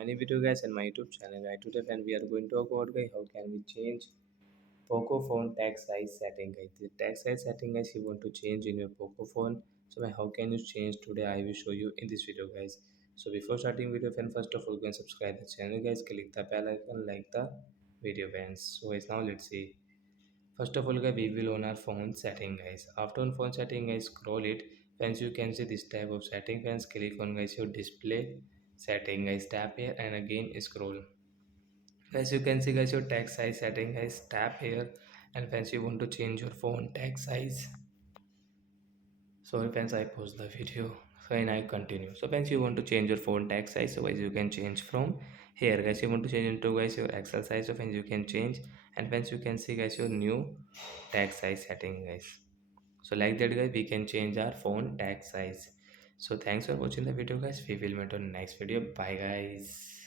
my new video guys and my YouTube channel. Right today and we are going to talk about guys how can we change Poco phone text size setting guys. The text size setting guys you want to change in your Poco phone. So how can you change today? I will show you in this video guys. So before starting video fan, first of all go and subscribe the channel guys. Click the bell icon, like the video fans. So guys now let's see. First of all, guys, we will on our phone setting, guys. After on phone setting, guys, scroll it. Friends, you can see this type of setting. Friends, click on guys your display setting, guys. Tap here and again scroll. As you can see, guys, your text size setting, guys. Tap here, and friends, you want to change your phone text size. Sorry, friends, I pause the video. So and I continue. So friends, you want to change your phone text size. So guys, you can change from here, guys. You want to change into guys your Excel size. So friends, you can change, and friends, you can see guys your new text size setting, guys. So like that guys we can change our phone tag size. So thanks for watching the video guys. We will meet on next video. Bye guys.